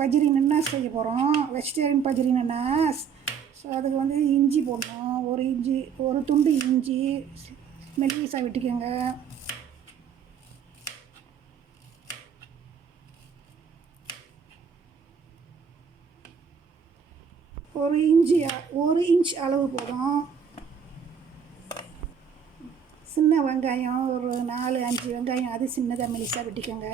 பஜ்ரி நென்னாஸ் செய்ய போகிறோம். Vegetarian bajri நென்னாஸ். So அதுக்கு வந்து இஞ்சி போடணும். ஒரு துண்டு இஞ்சி மெல்லிசாக வெட்டிக்கோங்க. ஒரு இன்ச் அளவு போதும். சின்ன வெங்காயம் ஒரு 4-5 வெங்காயம், அது சின்னதாக மெலிசாக வெட்டிக்கோங்க.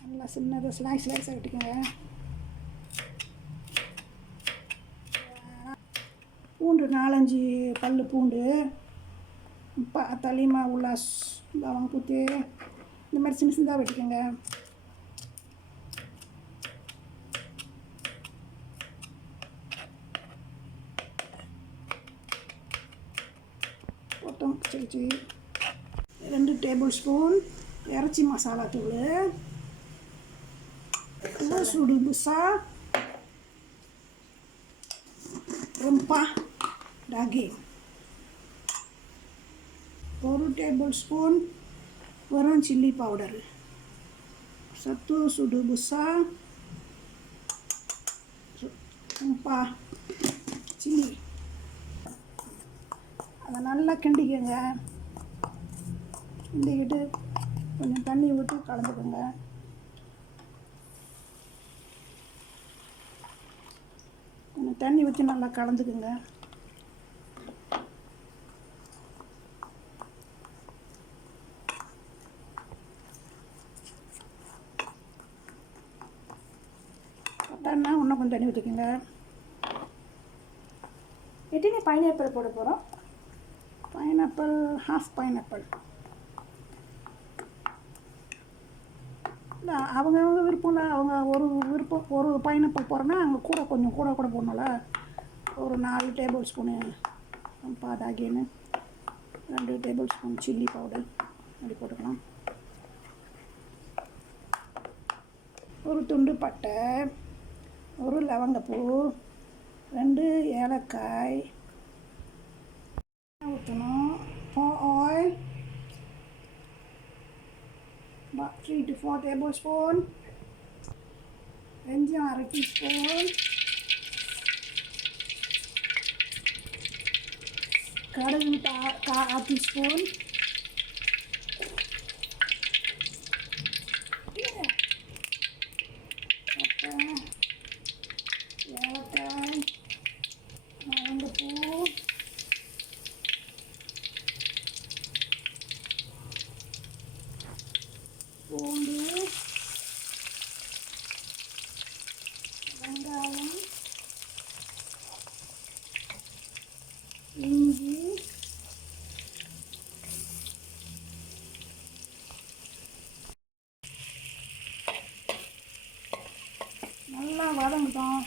நல்லா சின்னதாக ஸ்லைஸாக வெட்டிக்கோங்க. பூண்டு 4-5 பல் பூண்டு, தலிமா உலாஸ் லவங்க பூத்து இந்த மாதிரி சின்ன சின்னதாக வெட்டிக்கோங்க. போட்டோம் சரி 2 டேபிள் ஸ்பூன் இறைச்சி மசாலா தூள், சுடு புசா rumah daging, 1 டேபிள் ஸ்பூன் வரும் சில்லி பவுடர், 1 சுடு புசா rumah சில்லி. அதை நல்லா கிண்டிக்கங்க. கிண்டிக்கிட்டு கொஞ்சம் தண்ணி ஊற்றி கலந்துக்கோங்க. கொஞ்சம் தண்ணி ஊற்றி நல்லா கலந்துக்குங்க. பட்டான்னா இன்னும் கொஞ்சம் தண்ணி ஊற்றிக்கோங்க. எத்தனை பைனாப்பிள் போட போகிறோம்? Pineapple half pineapple. இல்லை அவங்க விருப்பம்ல, அவங்க ஒரு பைனாப்பிள் போடுறேன்னா அவங்க கொஞ்சம் கூட போடணும்ல. ஒரு 4 டேபிள் ஸ்பூனு பாதாகின்னு 2 டேபிள் ஸ்பூன் சில்லி பவுடர் அப்படி போட்டுக்கலாம். ஒரு துண்டு பட்டை, ஒரு லவங்கப்பூ, 2 ஏலக்காய் ஊற்றணும். Oil about 3 to 4 tablespoon. வெந்தயம் 1/2 டீஸ்பூன். கடுகு 1/2 டீஸ்பூன். ஏலக்காய், லவங்கப்பூ, பூண்டு, வெங்காயம், இஞ்சி, நல்லா வதங்கட்டும்.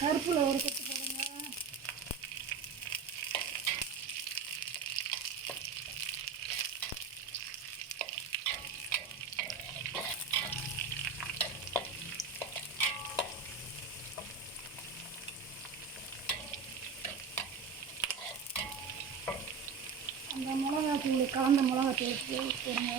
கருப்பில் ஒரு கொத்து போடுங்க. அந்த மிளகாத்தூள் கலந்த மிளகாத்தூள் போடுங்க.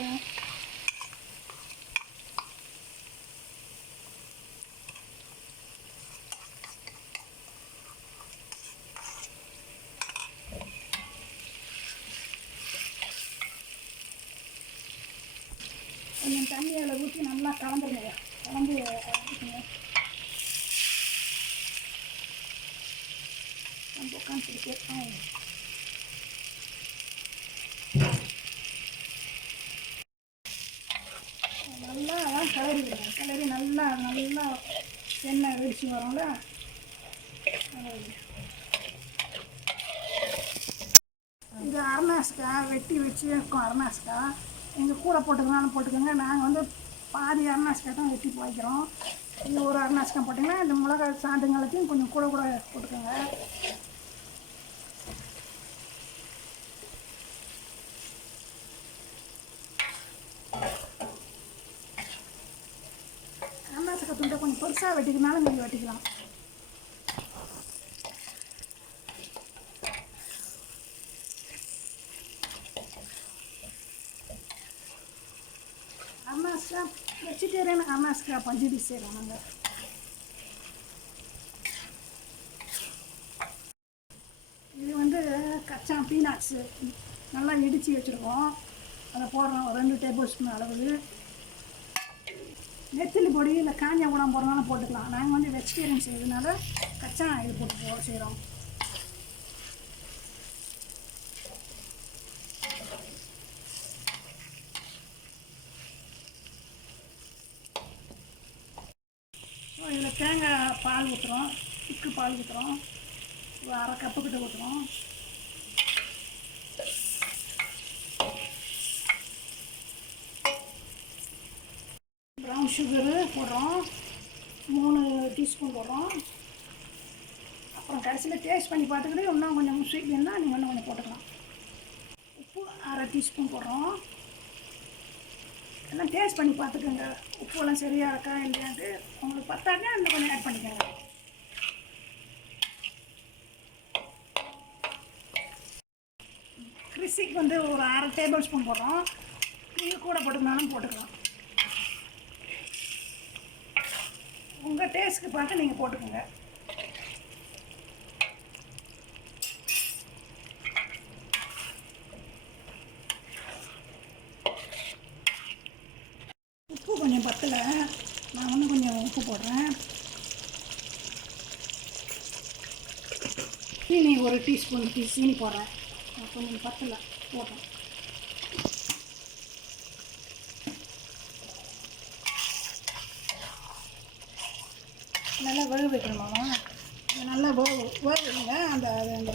கொஞ்சம் தண்ணி அதில் ஊற்றி நல்லா கலந்துருங்க. கலந்து ஊற்றுங்க. நம்ம உட்காந்துருக்கேன். நல்லா கிளறிடுங்க. கிளறி நல்லா எண்ணெய் வெடிச்சு வரும்ல. இது அரைநாசுக்காய் வெட்டி வச்சு இருக்கும். அரைநாசுக்காய் எங்கள் கூட போட்டுக்கலாம்னு போட்டுக்கோங்க. நாங்கள் வந்து பாதி அரைநாசுக்காய் தான் வெட்டி போய்க்கிறோம். இந்த ஒரு அரைநாசுக்காய் போட்டிங்கன்னா இந்த மிளகாய் சாந்துங்களுக்கும் கொஞ்சம் கூட போட்டுக்கோங்க. அரைநாசுக்காய் துண்டை கொஞ்சம் பெருசாக வெட்டிக்கிறனால நீங்கள் வெட்டிக்கலாம். அனாஸ்கா வெஜிடேரியன் அனாஸ்கா பஞ்சடி செய்கிறோம் நாங்கள். இது வந்து கச்சா பீனாட்ஸு நல்லா இடித்து வச்சுருக்கோம். அதை போடுறோம் 2 டேபிள் ஸ்பூன் அளவு. நெத்திலி பொடி இல்லை காஞ்ச குழம்பு போடுறதுனால போட்டுக்கலாம். நாங்கள் வந்து வெஜிடேரியன் செய்யறதுனால கச்சா இது போட்டு செய்கிறோம். இதில் தேங்காய் பால் ஊற்றுறோம், திக்கு பால் ஊற்றுறோம், ஒரு 1/2 கப்பு கிட்ட ஊற்றுறோம். ப்ரௌன் சுகரு போடுறோம், 3 டீஸ்பூன் போடுறோம். அப்புறம் கடைசியில் டேஸ்ட் பண்ணி பார்த்துக்கிட்டு இன்னும் கொஞ்சம் ஸ்வீட் வேணுன்னா நீங்கள் இன்னும் கொஞ்சம் போட்டுக்கலாம். உப்பு 1/2 டீஸ்பூன் போடுறோம். எல்லாம் டேஸ்ட் பண்ணி பார்த்துக்கோங்க, உப்புலாம் சரியாக இருக்கா இல்லையான்ட்டு. உங்களுக்கு பத்தாட்டா இன்னும் கொஞ்சம் ஆட் பண்ணிக்கோங்க. கிறிஸ்பிக்கு வந்து ஒரு 1/2 டேபிள் ஸ்பூன் போடுறோம். நீங்கள் கூட போட்டுக்கனாலும் போட்டுக்கலாம். உங்கள் டேஸ்ட்டுக்கு பார்த்து நீங்கள் போட்டுக்கோங்க. உப்பு கொஞ்சம் பத்தலை, நான் இன்னும் கொஞ்சம் உப்பு போடுறேன். சீனி 1 டீஸ்பூன் சீனி போடுறேன். கொஞ்சம் பத்தலை போட்டேன். நல்லா வேக வைக்கணுமாமா. நல்லா வேகுங்க. அந்த அந்த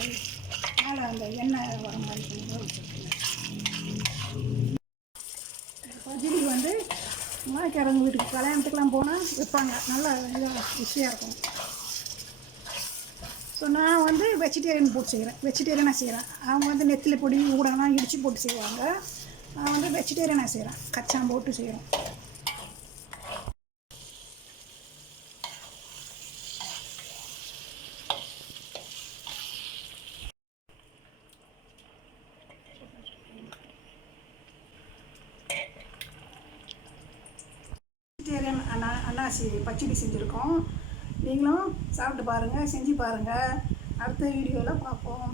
மேலே அந்த எண்ணெய் வர மாதிரி கொஞ்சம் வேக வச்சுருக்கேன். பஜ்ஜி வந்து மாய்க்காரங்க வீட்டுக்கு கல்யாணத்துக்கெலாம் போனால் வைப்பாங்க, நல்லா இதாக ருசியாக இருக்கும். ஸோ நான் வந்து வெஜிடேரியன் போட்டு செய்கிறேன், வெஜிடேரியனாக செய்கிறேன். அவங்க வந்து நெத்திலி பொடி ஊடகம்லாம் இடித்து போட்டு செய்வாங்க. நான் வந்து வெஜிடேரியனாக செய்கிறேன், கச்சான் போட்டு செய்கிறேன். வெஜிடேரியன் அன்னாசி பச்சடி செஞ்சுருக்கோம். நீங்களும் சாப்பிட்டு பாருங்கள், செஞ்சு பாருங்கள். அடுத்த வீடியோவில் பார்ப்போம்.